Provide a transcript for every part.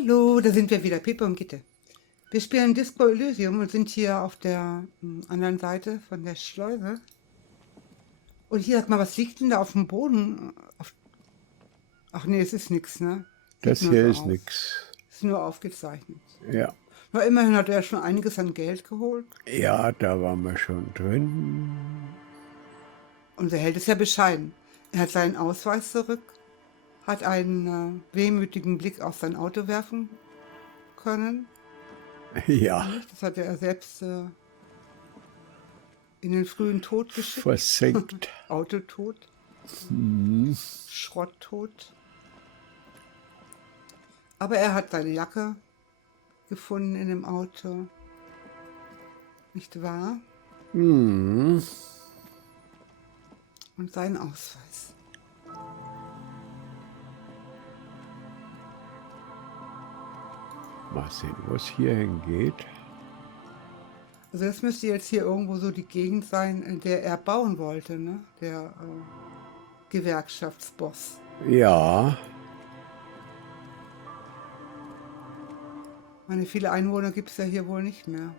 Hallo, da sind wir wieder, Pepe und Gitte. Wir spielen Disco Elysium und sind hier auf der anderen Seite von der Schleuse. Und hier, sag mal, was liegt denn da auf dem Boden? Ach nee, es ist nichts, ne? Das Sieht nur hier so ist aus. nix. Ist nur aufgezeichnet. Ja. Na, immerhin hat er schon einiges an Geld geholt. Ja, da waren wir schon drin. Und der Held ist ja bescheiden. Er hat seinen Ausweis zurück, hat einen wehmütigen Blick auf sein Auto werfen können. Ja, Nicht? Das hat er selbst in den frühen Tod geschickt. versenkt. Autotod. Schrotttod. Aber er hat seine Jacke gefunden in dem Auto. Nicht wahr? Hm. Und seinen Ausweis. Mal sehen, wo es hier hingeht. Also das müsste jetzt hier irgendwo so die Gegend sein, in der er bauen wollte, ne? Der Gewerkschaftsboss. Ja, Meine, viele Einwohner gibt es ja hier wohl nicht mehr.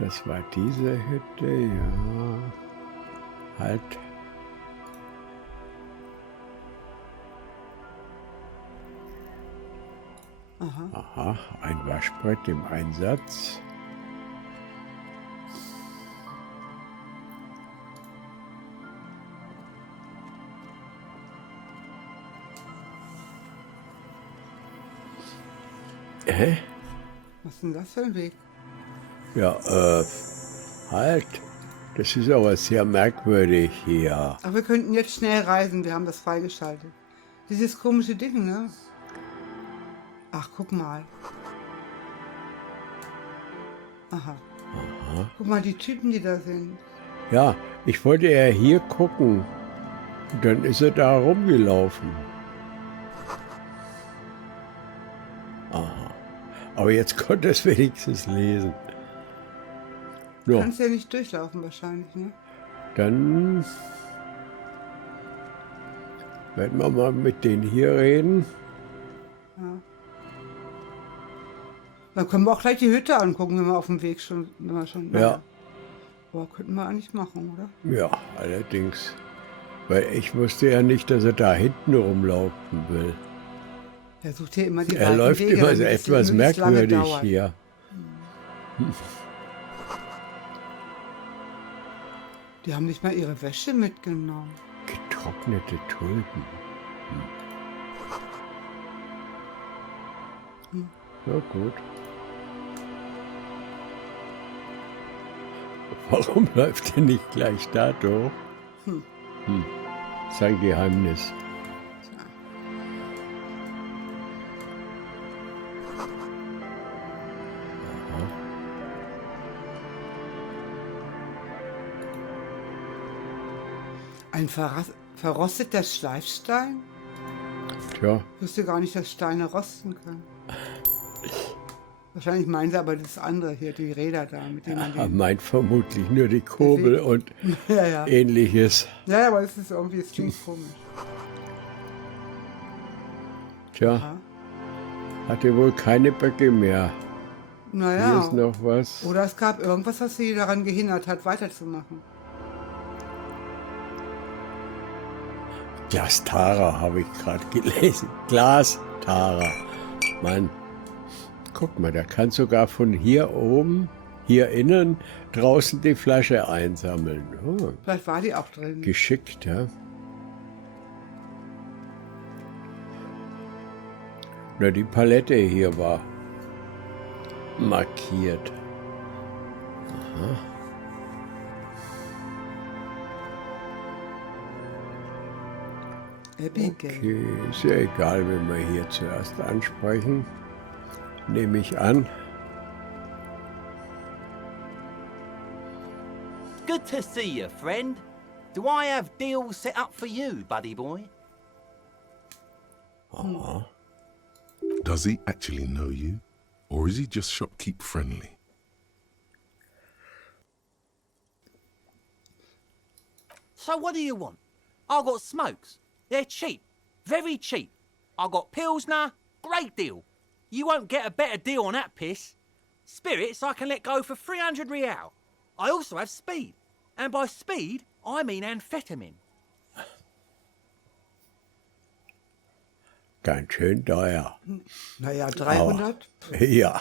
das war diese Hütte, ja. Halt. Aha. Aha, ein Waschbrett im Einsatz. Was ist denn das für ein Weg? Ja, halt. Das ist aber sehr merkwürdig hier. Ach, wir könnten jetzt schnell reisen, wir haben das freigeschaltet. Dieses komische Ding, ne? Ach, guck mal. Aha. Guck mal, die Typen, die da sind. Ja, ich wollte ja hier gucken. Und dann ist er da rumgelaufen. Aha. Aber jetzt konnte es wenigstens lesen. Du Ja, kannst ja nicht durchlaufen wahrscheinlich, ne? dann werden wir mal mit denen hier reden. Dann können wir auch gleich die Hütte angucken, wenn wir auf dem Weg schon, wenn wir schon. Ja. Boah, könnten wir eigentlich machen, oder? Ja, allerdings. Weil ich wusste ja nicht, dass er da hinten rumlaufen will. Er sucht hier immer die Er weiten läuft Wege, immer damit so es etwas möglichst lange merkwürdig dauert. hier. Die haben nicht mal ihre Wäsche mitgenommen. Getrocknete Tulpen. Ja, gut. Warum läuft er nicht gleich da durch? Sein Geheimnis. Ein verrosteter Schleifstein? Tja, Ich wusste gar nicht, dass Steine rosten können. Wahrscheinlich meinen sie aber das andere hier, die Räder da, mit denen man er den... meint vermutlich nur die Kurbel und Ja. ähnliches. Ja, aber es ist irgendwie, es klingt komisch. Tja, Aha. hatte wohl keine Böcke mehr. Hier Naja. ist noch was. Oder es gab irgendwas, was sie daran gehindert hat, weiterzumachen. Glastara habe ich gerade gelesen. Glastara. Mann, guck mal, der kann sogar von hier oben, hier innen, draußen die Flasche einsammeln. Oh, Vielleicht war die auch drin. geschickt, ja. Na, die Palette hier war markiert. Aha. Abigail. Okay, ist ja egal, wenn wir hier zuerst ansprechen. Nehme ich an. Good to see you, friend. Do I have deals set up for you, buddy boy? Does he actually know you? Or is he just shopkeep friendly? So what do you want? I got smokes. They're cheap. Very cheap. I got Pilsner, Great deal. You won't get a better deal on that piss. Spirits I can let go for 300 real. I also have speed. And by speed, I mean amphetamine. Ganz schön teuer. Naja, 300. Ja.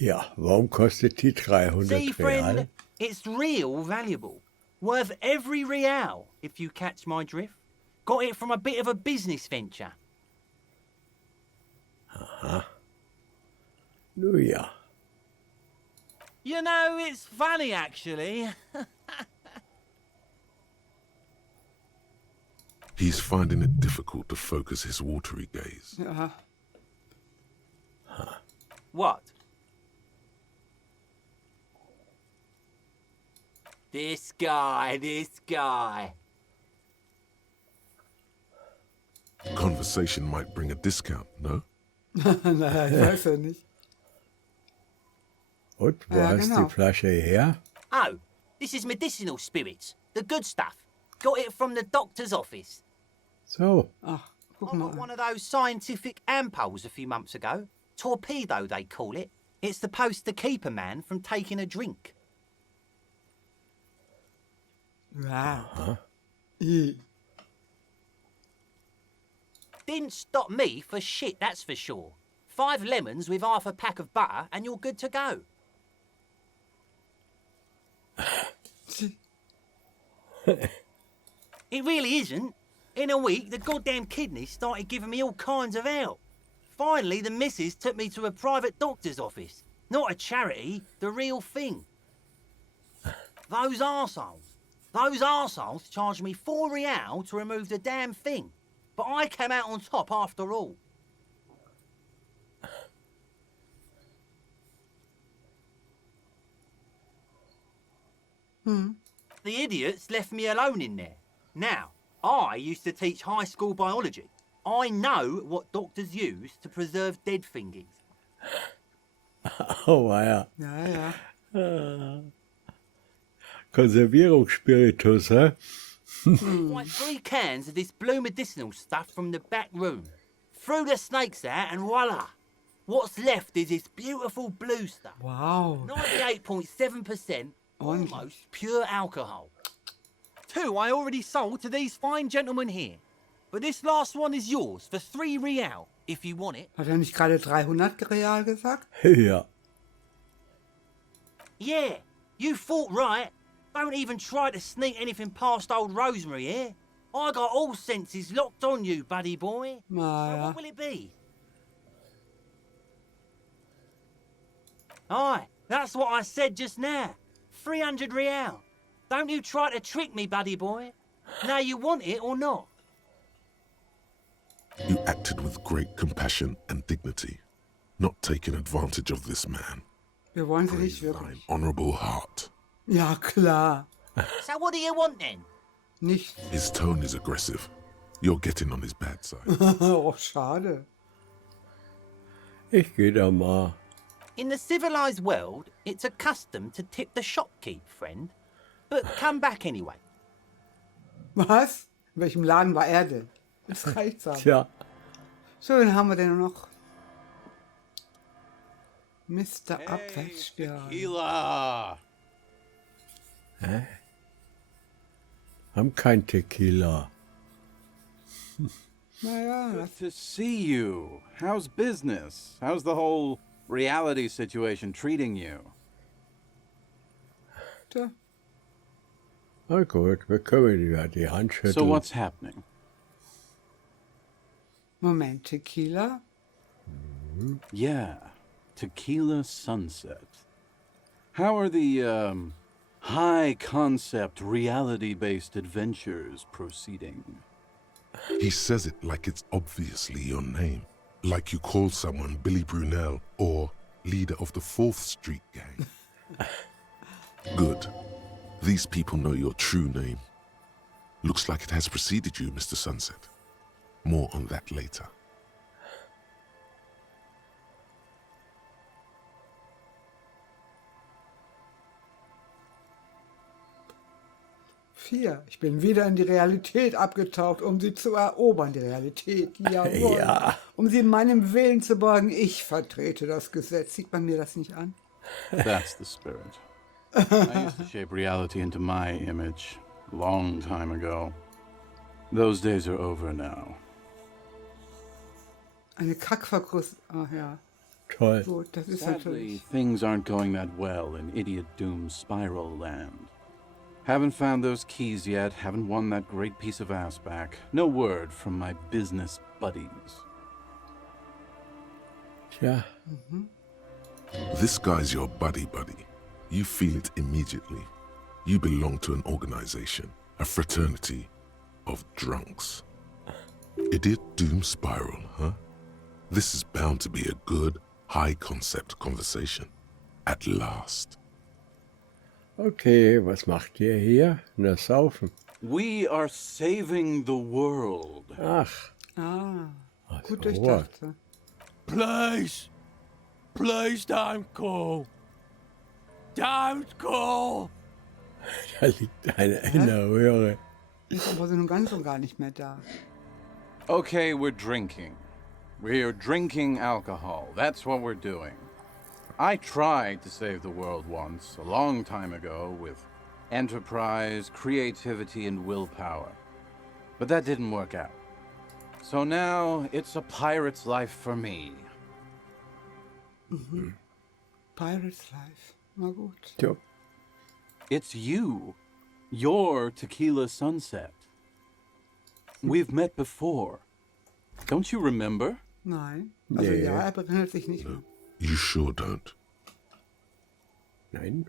Ja, warum kostet die 300 See, friend, Real? it's real valuable. Worth every real, if you catch my drift. Got it from a bit of a business venture. Nun ja. You know, it's funny, actually. He's finding it difficult to focus his watery gaze. Ja. What? This guy. Conversation might bring a discount, no? Naja, ich weiß ja nicht. Und wo Ja, hast genau. die Flasche her? Oh, this is medicinal spirits. The good stuff. Got it from the doctor's office. So, Ach, guck I mal. got one of those scientific ampoules a few months ago. Torpedo, they call it. It's supposed to keep a man from taking a drink. Ja. I. Didn't stop me for shit, that's for sure. 5 lemons with half a pack of butter and you're good to go. It really isn't. In a week, the goddamn kidneys started giving me all kinds of help. Finally, the missus took me to a private doctor's office. Not a charity, the real thing. Those arseholes charged me 4 real to remove the damn thing. But I came out on top after all. The idiots left me alone in there. Now, I used to teach high school biology. I know what doctors use to preserve dead thingies. oh ja. Ja, ja. Konservierungsspiritus, hä? Like 3 cans of this blue medicinal stuff from the back room. Threw the snakes out and voila. What's left is this beautiful blue stuff. Wow. 98.7%, Ordentlich. almost pure alcohol. 2 I already sold to these fine gentlemen here. But this last one is yours for 3 real, if you want it. Hat er nicht gerade 300 Real gesagt? Ja. Yeah, you thought right. Don't even try to sneak anything past old Rosemary here. I got all senses locked on you, buddy boy. So Naja. what will it be? Aye, that's what I said just now. 300 real. Don't you try to trick me, buddy boy. Now you want it or not? You acted with great compassion and dignity, not taking advantage of this man. Wir wollen sie Praise nicht thine wirklich. honorable heart. Ja, klar. So what do you want then? Nicht. His tone is aggressive. You're getting on his bad side. Oh, schade. Ich geh da mal. In the civilized world, it's a custom to tip the shopkeep, friend. But come back anyway. Was? In welchem Laden war er denn? Das reicht's aber. Tja, So, wen haben wir denn noch? Mr. Abwärtsspirale. Tequila! haben kein Tequila. Naja, Good to see you. How's business? How's the whole reality situation treating you? tja. Na gut, wir können ja die Hand schütteln. So what's happening? Moment, Tequila? Yeah, Tequila Sunset. How are the, high-concept, reality-based adventures proceeding? He says it like it's obviously your name. Like you call someone Billy Brunel or leader of the 4th Street Gang. Good. These people know your true name. Looks like it has preceded you, Mr. Sunset. More on that later. 4. Ich bin wieder in die Realität abgetaucht, um sie zu erobern. Die Realität, jawohl. Ja. Um sie meinem Willen zu beugen. Ich vertrete das Gesetz. Sieht man mir das nicht an? That's the spirit. I used to shape reality into my image a long time ago. Those days are over now. Eine Kackverkrust. Ach ja. Toll. Gut, das ist Sadly, natürlich. things aren't going that well in Idiot Doom's spiral land. Haven't found those keys yet, haven't won that great piece of ass back. No word from my business buddies. Tja, This guy's your buddy. You feel it immediately. You belong to an organization, a fraternity of drunks. Idiot Doom Spiral, huh? This is bound to be a good, high-concept conversation. At last. okay, was macht ihr hier? Na, saufen. We are saving the world. Ach, Ah, was gut sowas. durchdacht. So. Please. Please don't go. Don't go. Da liegt einer in der Röhre. Ist aber so nun ganz und gar nicht mehr da. Okay, we're drinking. We're drinking alcohol. That's what we're doing. I tried to save the world once, a long time ago, with enterprise, creativity, and willpower. But that didn't work out. So now it's a pirate's life for me. Pirate's Life. Na gut. Jo. It's you. Your tequila sunset. We've met before. Don't you remember? Nein. Also Nee. ja, er erinnert sich nicht mehr. You sure don't. Nein?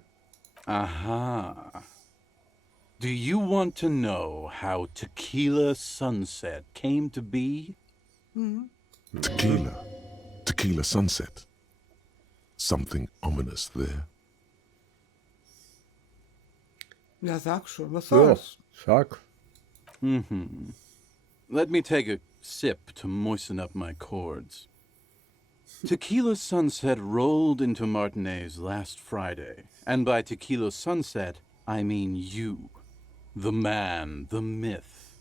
Aha. Do you want to know how Tequila Sunset came to be? Tequila sunset. Something ominous there. Ja, sag schon. Was Ja, soll's? sag. Let me take a sip to moisten up my chords. Tequila Sunset rolled into Martinez last Friday, and by Tequila Sunset, I mean you. The man, the myth.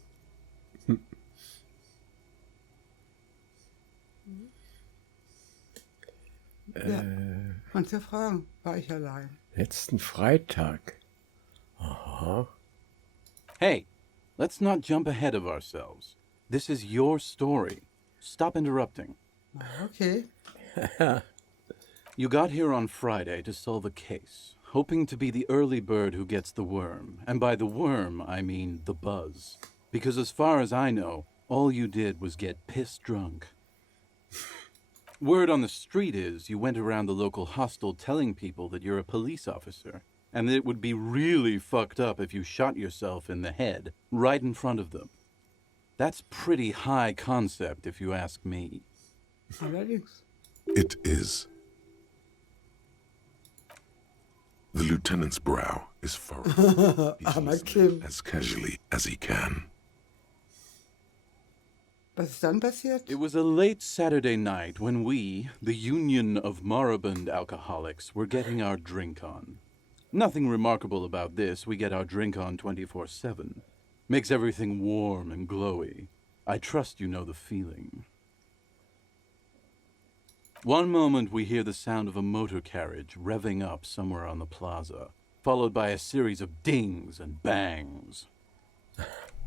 Ja. Kannst ja fragen. War ich allein? Letzten Freitag. Aha. Hey, let's not jump ahead of ourselves. This is your story. Stop interrupting. Okay. You got here on Friday to solve a case, hoping to be the early bird who gets the worm. And by the worm, I mean the buzz. Because as far as I know, all you did was get piss drunk. Word on the street is you went around the local hostel telling people that you're a police officer, and that it would be really fucked up if you shot yourself in the head right in front of them. That's pretty high concept, if you ask me. Allerdings. It is. The lieutenant's brow is furrowed. He's Armer listening Kim. as casually as he can. Was ist dann passiert? It was a late Saturday night when we, the Union of Moribund Alcoholics, were getting our drink on. Nothing remarkable about this. We get our drink on 24/7. Makes everything warm and glowy. I trust you know the feeling. One moment we hear the sound of a motor carriage revving up somewhere on the plaza, followed by a series of dings and bangs.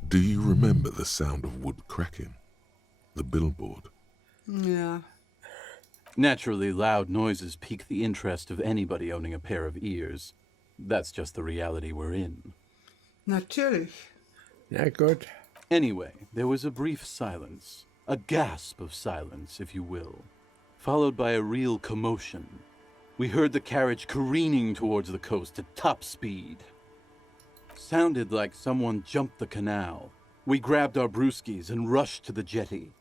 Do you remember the sound of wood cracking? The billboard? Ja. Naturally, loud noises pique the interest of anybody owning a pair of ears. That's just the reality we're in. Natürlich. Na gut. Anyway, there was a brief silence, a gasp of silence, if you will, followed by a real commotion. We heard the carriage careening towards the coast at top speed. Sounded like someone jumped the canal. We grabbed our brewskis and rushed to the jetty.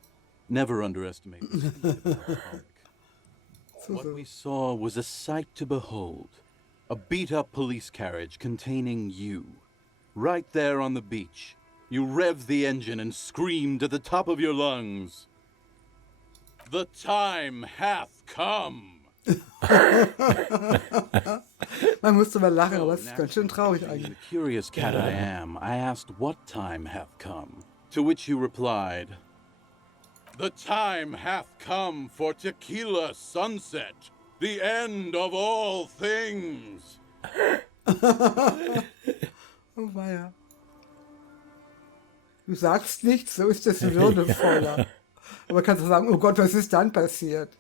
Never underestimate the speed of an alcoholic. What we saw was a sight to behold. A beat-up police carriage containing you. Right there on the beach. You revved the engine and screamed at the top of your lungs. The time hath come. Man musste mal lachen, So, aber es ist ganz schön traurig naturally, eigentlich. the curious cat I am, I asked what time hath come, to which you replied, "The time hath come for tequila sunset, the end of all things." Oh weia. Du sagst nichts, so ist es würdevoller. Aber kannst du sagen, oh Gott, was ist dann passiert?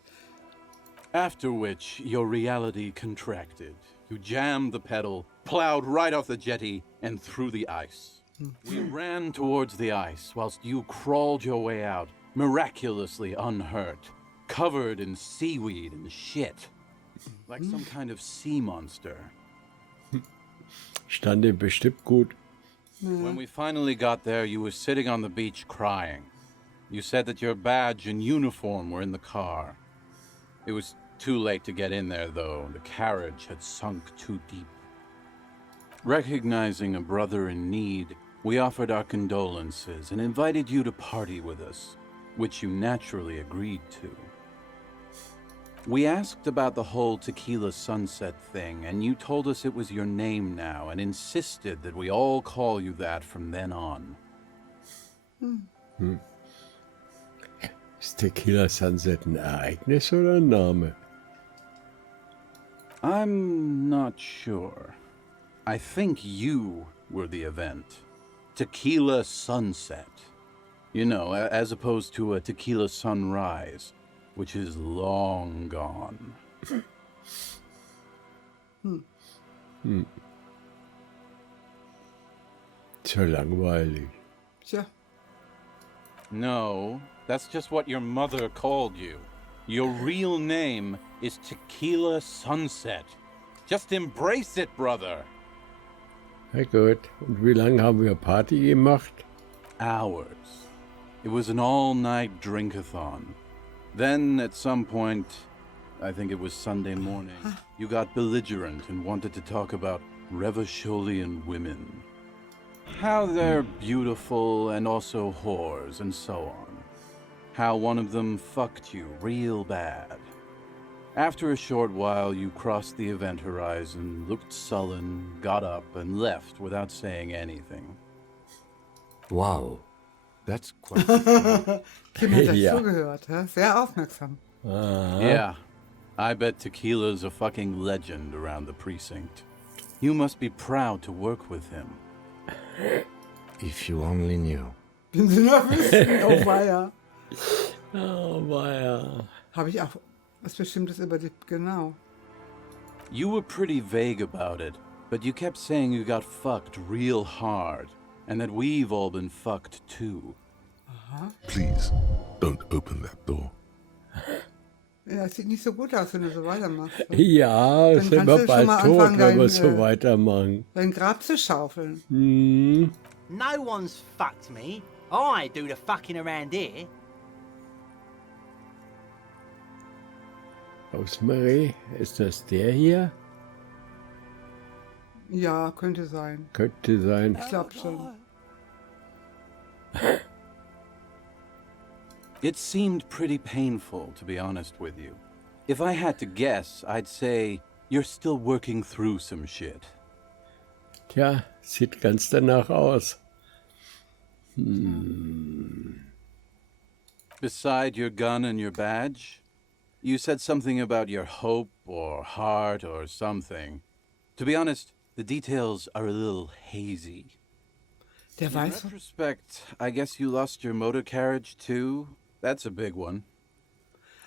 After which, your reality contracted. You jammed the pedal, plowed right off the jetty, and through the ice. We ran towards the ice, whilst you crawled your way out, miraculously unhurt, covered in seaweed and shit, like some kind of sea monster. Stand ihm bestimmt gut. When we finally got there, you were sitting on the beach crying. You said that your badge and uniform were in the car. It was too late to get in there, though. The carriage had sunk too deep. Recognizing a brother in need, we offered our condolences and invited you to party with us, which you naturally agreed to. We asked about the whole tequila sunset thing, and you told us it was your name now and insisted that we all call you that from then on. Ist Tequila Sunset ein Ereignis oder ein Name? I'm not sure. I think you were the event. Tequila sunset. You know, as opposed to a tequila sunrise, which is long gone. So langweilig. Tja, No, that's just what your mother called you. Your real name is Tequila Sunset. Just embrace it, brother. Na gut. Und wie lange haben wir Party gemacht? Hours. It was an all-night drink-a-thon. Then, at some point, I think it was Sunday morning, you got belligerent and wanted to talk about Revacholian women. How they're beautiful and also whores and so on. How one of them fucked you real bad. After a short while, you crossed the event horizon, looked sullen, got up, and left without saying anything. Wow, that's quite. Kim hat Ja. dazugehört, hä? Sehr aufmerksam. Yeah, I bet Tequila's a fucking legend around the precinct. You must be proud to work with him. If you only knew. Wenn Sie noch wissen, oh weia. Oh, weia. Habe ich auch was Bestimmtes über die, genau. You were pretty vague about it, but you kept saying you got fucked real hard, and that we've all been fucked too. Please, don't open that door. Ja, es sieht nicht so gut aus, wenn du so weitermachst. Ne? Ja, Dann sind kannst wir du schon bald mal tot, anfangen, wenn wir dein, so weitermachen. Dein Grab zu schaufeln. Hm. No one's fucked me. I do the fucking around here. Rosemarie, ist das der hier? Ja, könnte sein. Könnte sein. Ich glaube schon. It seemed pretty painful, to be honest with you. If I had to guess, I'd say you're still working through some shit. Tja, sieht ganz danach aus. Beside your gun and your badge, you said something about your hope or heart or something. To be honest, the details are a little hazy. Der In weiß, retrospect, I guess you lost your motor carriage too? That's a big one.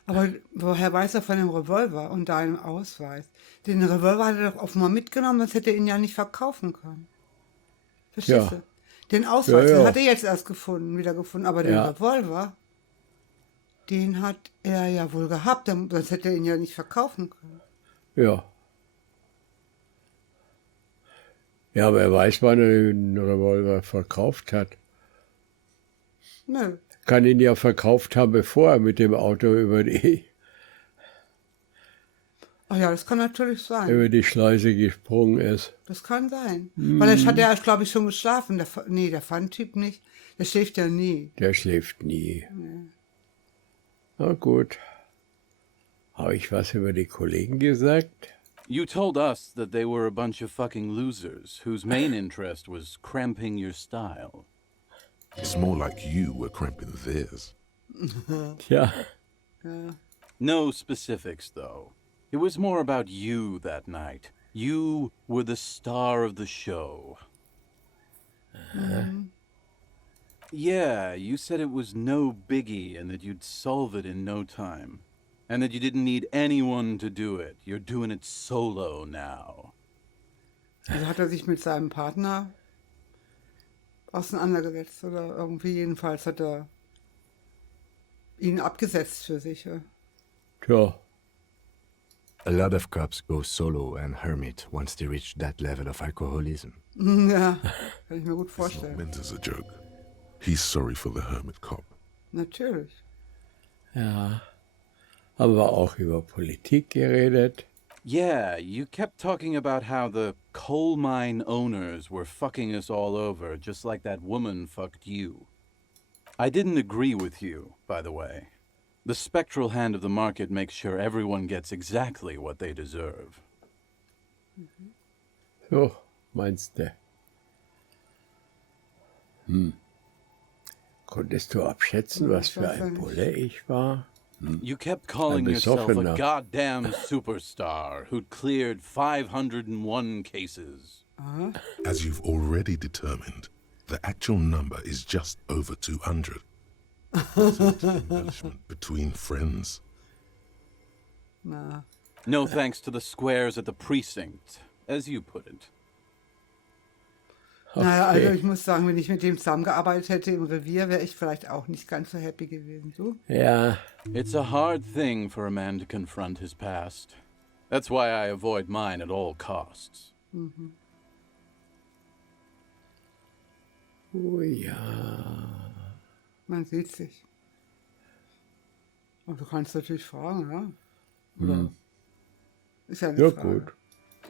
aber woher weiß er von dem Revolver und deinem Ausweis? Den Revolver hat er doch offenbar mitgenommen, sonst hätte er ihn ja nicht verkaufen können. Verstehst Ja. du? Den Ausweis, Ja, ja. den hat er jetzt erst wiedergefunden, aber den Ja. Revolver, den hat er ja wohl gehabt, sonst hätte er ihn ja nicht verkaufen können. Ja. Ja, aber er weiß, wann er den Revolver verkauft hat. Nö. Kann ihn ja verkauft haben, bevor er mit dem Auto über Ach ja, das kann natürlich sein. die Schleuse gesprungen ist. Das kann sein. Weil er hat ja, glaube ich, schon geschlafen. Der Fun-Typ nicht. Der schläft ja nie. Der schläft nie. Na gut. Habe ich was über die Kollegen gesagt? You told us that they were a bunch of fucking losers whose main interest was cramping your style. It's more like you were cramping theirs. Tja, No specifics, though. It was more about you that night. You were the star of the show. Yeah, you said it was no biggie and that you'd solve it in no time. And that you didn't need anyone to do it. You're doing it solo now. Also hat er sich mit seinem Partner auseinandergesetzt oder irgendwie jedenfalls hat er ihn abgesetzt für sich. Ja. tja. A lot of cops go solo and hermit once they reach that level of alcoholism. Ja, kann ich mir gut It's not vorstellen. meant as a joke. He's sorry for the hermit cop. Natürlich. Ja. Haben wir auch über Politik geredet. Yeah, you kept talking about how the coal mine owners were fucking us all over, just like that woman fucked you. I didn't agree with you, by the way. The spectral hand of the market makes sure everyone gets exactly what they deserve. So, meinst du? Konntest du abschätzen, was für ein Bulle ich war? You kept calling yourself a besonderer. goddamn superstar who'd cleared 501 cases. As you've already determined, the actual number is just over 200. It's an embellishment between friends. Na, No thanks to the squares at the precinct, as you put it. naja, also Okay. ich muss sagen, wenn ich mit dem zusammengearbeitet hätte im Revier, wäre ich vielleicht auch nicht ganz so happy gewesen. Du? Ja, It's a hard thing for a man to confront his past. That's why I avoid mine at all costs. oh ja. Man sieht sich. Und du kannst natürlich fragen, ja? Oder? Ist ja eine Ja, Frage. gut.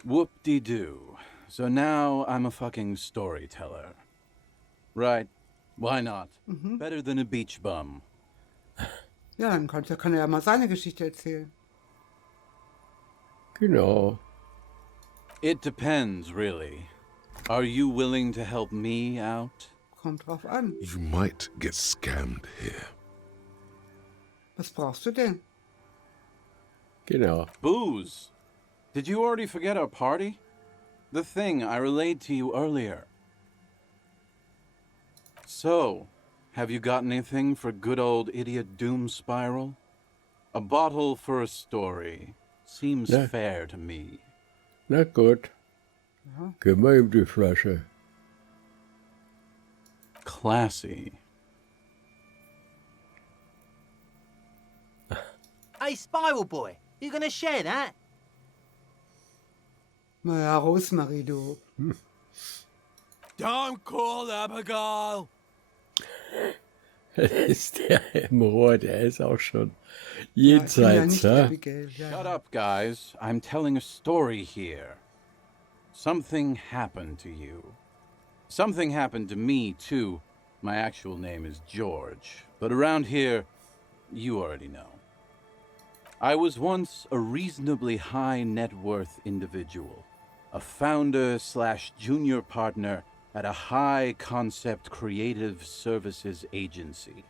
Whoop-de-doo. So now I'm a fucking storyteller. Right. Why not? Better than a beach bum. Ja, dann kann er ja mal seine Geschichte erzählen. Genau. It depends, really. Are you willing to help me out? Kommt drauf an. You might get scammed here. Was brauchst du denn? Genau. Booze. Did you already forget our party? The thing I relayed to you earlier. So, have you got anything for good old idiot Doom Spiral? A bottle for a story. Seems Yeah. fair to me. Na gut. Gib mal ihm die Flasche. Classy. Hey, Spiral Boy, you gonna share that? Naja, Rosemarie, du. Don't call Abigail. Das ist der im Rohr, der ist auch schon Ja, ich bin ja jenseits. nicht Ja, Abigail. Ja. Shut up, guys. I'm telling a story here. Something happened to you. Something happened to me, too. My actual name is George, but around here, you already know. I was once a reasonably high net worth individual, a founder / junior partner at a high concept creative services agency.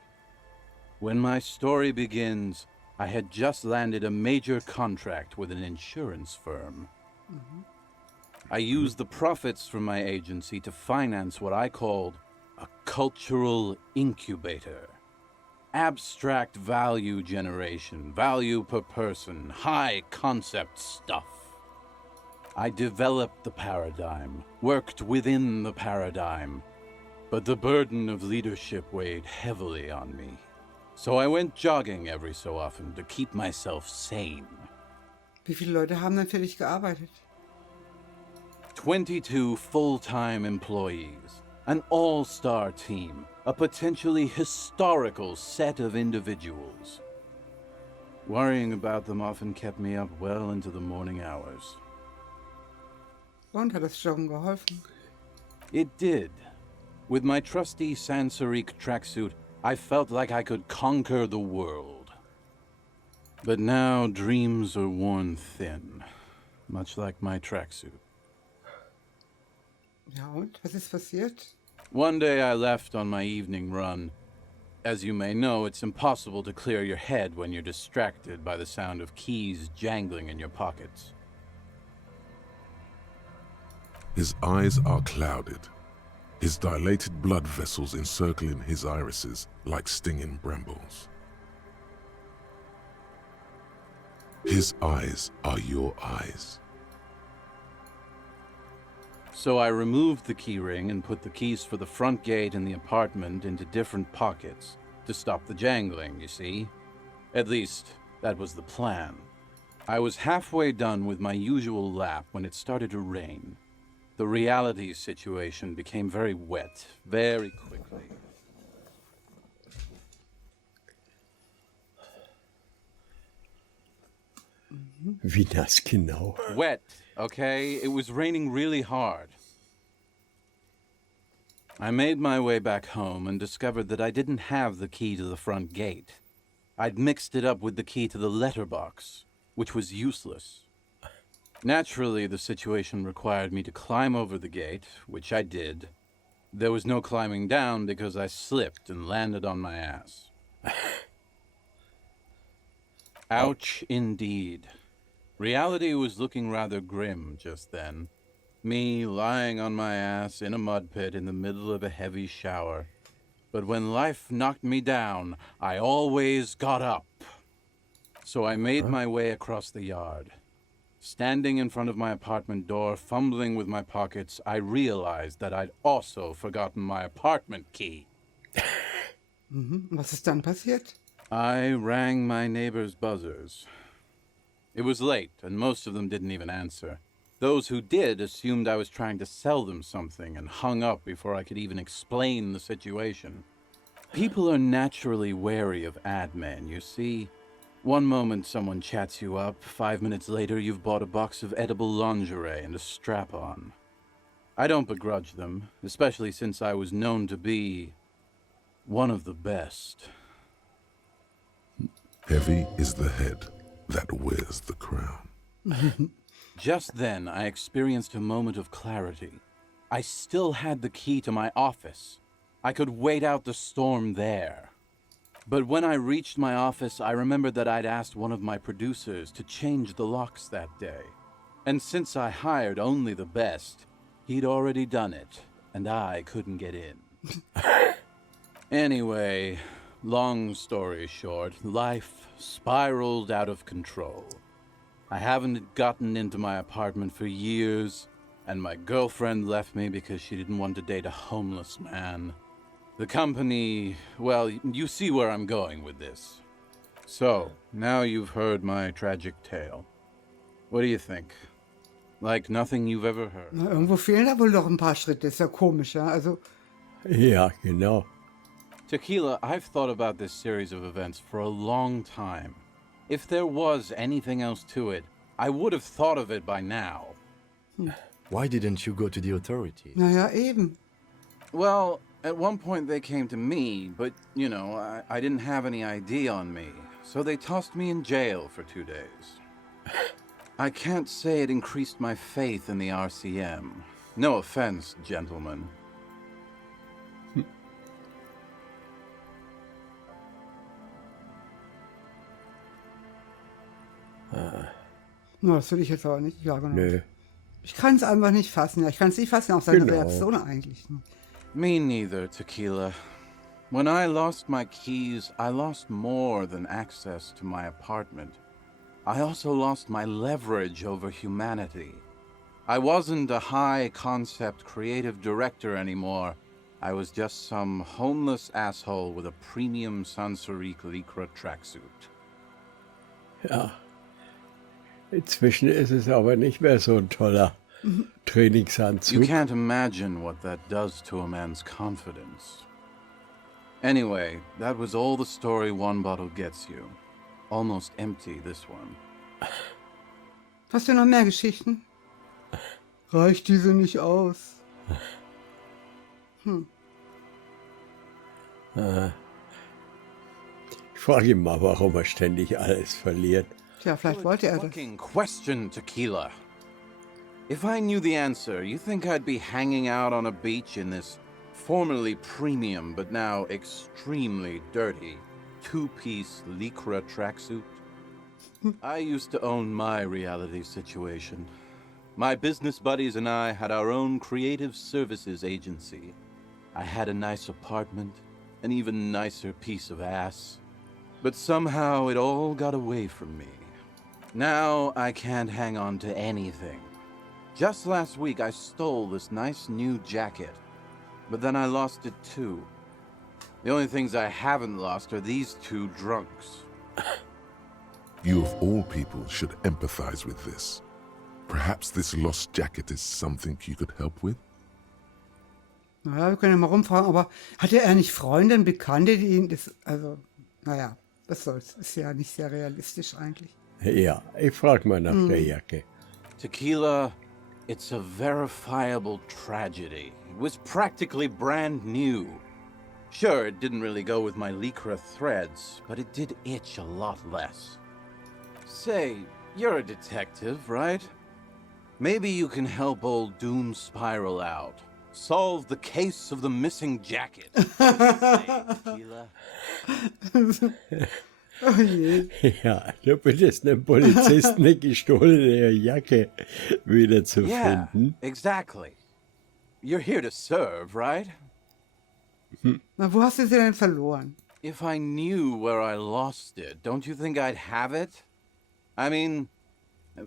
When my story begins, I had just landed a major contract with an insurance firm. I used the profits from my agency to finance what I called a cultural incubator. Abstract value generation, value per person, high concept stuff. I developed the paradigm, worked within the paradigm, but the burden of leadership weighed heavily on me. So I went jogging every so often to keep myself sane. Wie viele Leute haben denn für dich gearbeitet? 22 full-time employees, an all-star team, a potentially historical set of individuals. Worrying about them often kept me up well into the morning hours. Und hat das Joggen geholfen? It did. With my trusty Sansarique tracksuit, I felt like I could conquer the world. But now dreams are worn thin. much like my tracksuit. Ja, und? Was ist passiert? One day I left on my evening run. As you may know, it's impossible to clear your head when you're distracted by the sound of keys jangling in your pockets. His eyes are clouded, his dilated blood vessels encircling his irises like stinging brambles. His eyes are your eyes. So I removed the key ring and put the keys for the front gate and the apartment into different pockets to stop the jangling, you see. At least, that was the plan. I was halfway done with my usual lap when it started to rain. The reality situation became very wet, very quickly. Wie das genau? Wet, okay? It was raining really hard. I made my way back home and discovered that I didn't have the key to the front gate. I'd mixed it up with the key to the letterbox, which was useless. Naturally, the situation required me to climb over the gate, which I did. There was no climbing down because I slipped and landed on my ass. Ouch, indeed. Reality was looking rather grim just then. Me lying on my ass in a mud pit in the middle of a heavy shower. But when life knocked me down, I always got up. So I made my way across the yard. Standing in front of my apartment door, fumbling with my pockets, I realized that I'd also forgotten my apartment key. Was ist dann passiert? I rang my neighbor's buzzers. It was late, and most of them didn't even answer. Those who did assumed I was trying to sell them something and hung up before I could even explain the situation. People are naturally wary of ad men, you see. One moment someone chats you up, 5 minutes later you've bought a box of edible lingerie and a strap-on. I don't begrudge them, especially since I was known to be one of the best. Heavy is the head that wears the crown. Just then, I experienced a moment of clarity. I still had the key to my office. I could wait out the storm there. But when I reached my office, I remembered that I'd asked one of my producers to change the locks that day. And since I hired only the best, he'd already done it, and I couldn't get in. Anyway, long story short, life spiraled out of control. I haven't gotten into my apartment for years, and my girlfriend left me because she didn't want to date a homeless man. The company, well, you see where I'm going with this. So, now you've heard my tragic tale. What do you think? Like nothing you've ever heard? Na, irgendwo fehlen da wohl noch ein paar Schritte. Ist ja komisch, ja? Also, Ja, genau. Tequila, I've thought about this series of events for a long time. If there was anything else to it, I would have thought of it by now. Why didn't you go to the authorities? naja, eben. Well, at one point they came to me, but, you know, I didn't have any ID on me, so they tossed me in jail for 2 days. I can't say it increased my faith in the RCM. No offense, gentlemen. Na, das will ich jetzt aber nicht. Ja, genau. Nö. Ich kann es einfach nicht fassen. Ja, ich kann es nicht fassen, auch seine Genau. Reaktion eigentlich. Me neither, Tequila. When I lost my keys, I lost more than access to my apartment. I also lost my leverage over humanity. I wasn't a high-concept creative director anymore. I was just some homeless asshole with a premium Sansorique Lycra tracksuit. Ja. Inzwischen ist es aber nicht mehr so ein toller You Trainingsanzug. can't imagine what that does to a man's confidence. Anyway, that was all the story one bottle gets you. Almost empty, this one. Hast du noch mehr Geschichten? Reicht diese nicht aus? Ich frage ihn mal, warum er ständig alles verliert. Tja, vielleicht wollte er das. Fucking question, Tequila. If I knew the answer, you think I'd be hanging out on a beach in this formerly premium but now extremely dirty two-piece lycra tracksuit? I used to own my reality situation. My business buddies and I had our own creative services agency. I had a nice apartment, an even nicer piece of ass. But somehow it all got away from me. Now I can't hang on to anything. Just last week I stole this nice new jacket, but then I lost it too. The only things I haven't lost are these two drunks. You of all people should empathize with this. Perhaps this lost jacket is something you could help with? Naja, wir können ja mal rumfragen, aber hatte er nicht Freunde, Bekannte, die ihn das, also, naja, was soll's, ist ja nicht sehr realistisch eigentlich. Ja, ich frag mal nach der Jacke. Tequila, it's a verifiable tragedy. It was practically brand new. Sure, it didn't really go with my lycra threads, but it did itch a lot less. Say, you're a detective, right? Maybe you can help old Doom Spiral out. Solve the case of the missing jacket. Say, Tequila. Oh je. Ja, du bittest einen Polizisten eine gestohlene Jacke wieder zu Yeah, finden. exactly. You're here to serve, right? Na, wo hast du sie denn verloren? If I knew where I lost it, don't you think I'd have it? I mean,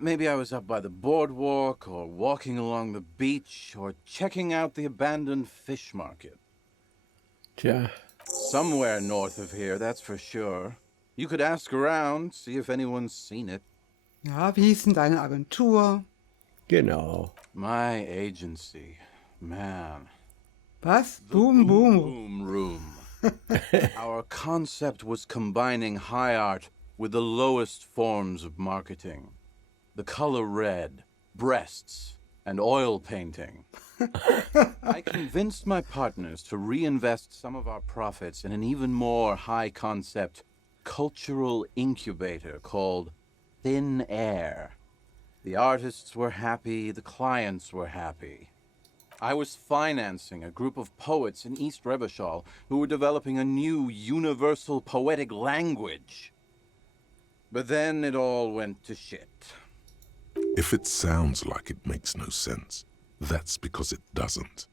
maybe I was up by the boardwalk, or walking along the beach, or checking out the abandoned fish market. Tja, Somewhere north of here, that's for sure. You could ask around, see if anyone's seen it. Ja, wie hieß denn deine Agentur? genau. My agency, man. Was? Boom, boom. Boom Room. Our concept was combining high art with the lowest forms of marketing. The color red, breasts, and oil painting. I convinced my partners to reinvest some of our profits in an even more high concept cultural incubator called Thin Air. The artists were happy, the clients were happy. I was financing a group of poets in East Revachol who were developing a new universal poetic language. But then it all went to shit. If it sounds like it makes no sense, that's because it doesn't.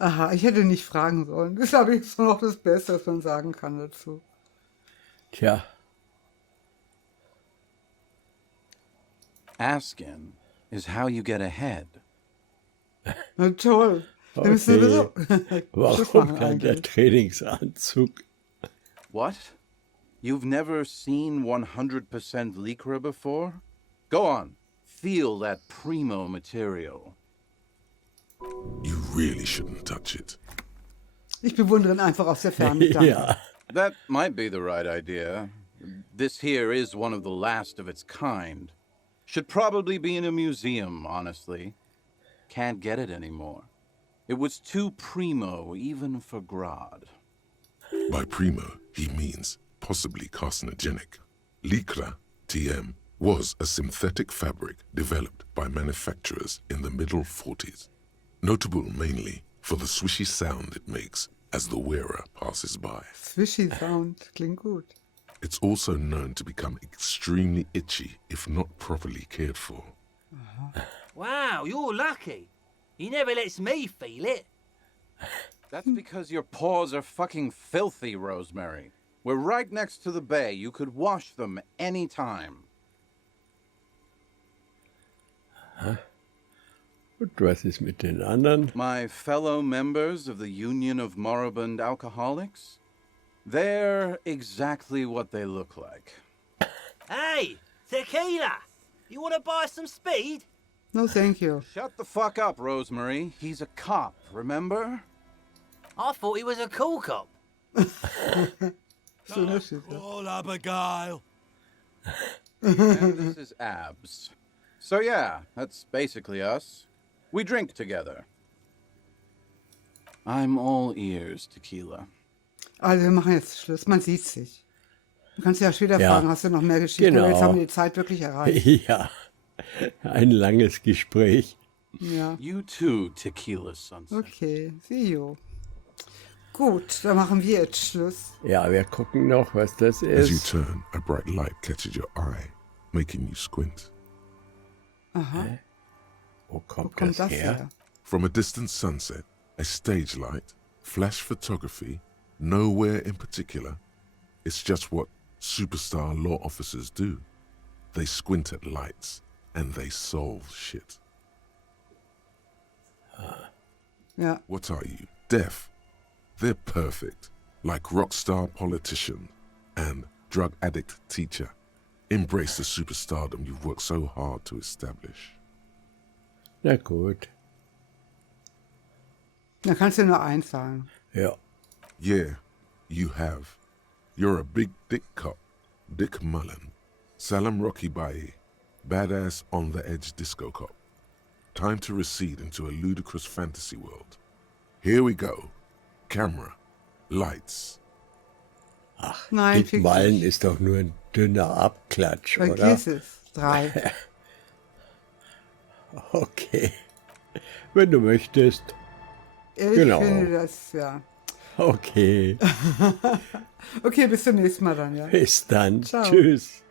Aha, ich hätte nicht fragen sollen. Das ist, glaube ich, so noch das Beste, was man sagen kann dazu. Tja, Asking is how you get ahead. Na toll. Wir müssen okay. sowieso Schluss Warum machen kann der eigentlich. Trainingsanzug? What? You've never seen 100% lycra before? Go on, feel that primo material. You really shouldn't touch it. Ich bewundere ihn einfach aus der Ferne. Danke. Ja, That might be the right idea. This here is one of the last of its kind. Should probably be in a museum, honestly. Can't get it anymore. It was too primo, even for Grodd. By primo, he means possibly carcinogenic. Lycra, TM, was a synthetic fabric developed by manufacturers in the middle 40s. Notable mainly for the swishy sound it makes as the wearer passes by. Swishy Sound, klingt gut. It's also known to become extremely itchy if not properly cared for. Wow, you're lucky. He never lets me feel it. That's because your paws are fucking filthy, Rosemary. We're right next to the bay. You could wash them any time. und was ist mit den anderen? My fellow members of the Union of Moribund Alcoholics? They're exactly what they look like. Hey, tequila! You want to buy some speed? No, thank you. Shut the fuck up, Rosemary. He's a cop, remember? I thought he was a cool cop. Schöner Schiff. All Abigail. And this is Abs. So yeah, that's basically us. We drink together. I'm all ears, Tequila. Also wir machen jetzt Schluss, man sieht sich. Du kannst ja später Ja. fragen, hast du noch mehr Geschichten? Genau. Aber jetzt haben wir die Zeit wirklich erreicht. Ja, ein langes Gespräch. Ja, You too, Tequila Sunset. okay, see you. Gut, dann machen wir jetzt Schluss. Ja, wir gucken noch, was das As you ist. turn, a bright light catches your eye, making you squint. Aha, Wo wo kommt kommt das das her? her? From a distant sunset, a stage light, flash photography, nowhere in particular. It's just what superstar law officers do. They squint at lights and they solve shit. Ja, What are you, deaf? They're perfect, like rockstar politician and drug addict teacher. Embrace the superstardom you've worked so hard to establish. Na gut. da kannst du nur eins sagen. Ja. Yeah, you have. You're a big dick cop, Dick Mullen. Salam Rocky Bayi, badass on the edge disco cop. Time to recede into a ludicrous fantasy world. Here we go. Camera, lights. Nein, Dick Wallen fick dich. ist doch nur ein dünner Abklatsch, oder? Vergiss es. 3. Okay. Wenn du möchtest. Ich Genau. finde das, ja. Okay. Okay, bis zum nächsten Mal dann, ja. Bis dann. Ciao. Tschüss.